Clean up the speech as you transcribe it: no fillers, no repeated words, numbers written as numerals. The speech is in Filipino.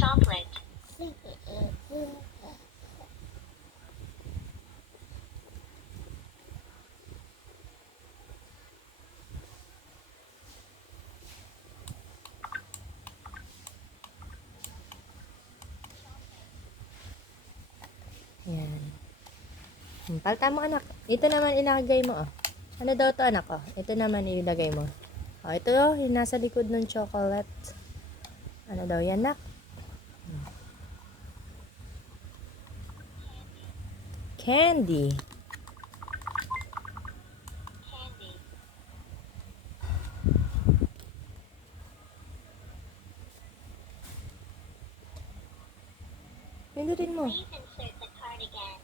chocolate. Yan. Palta mo, anak. Ito naman ilagay mo, oh. Ano daw to, anak, oh? Ito naman ilagay mo. Oh, ito, oh, yung nasa likod ng chocolate. Ano daw yan, anak? Candy. Candy. Pindutin mo. Please insert the card again.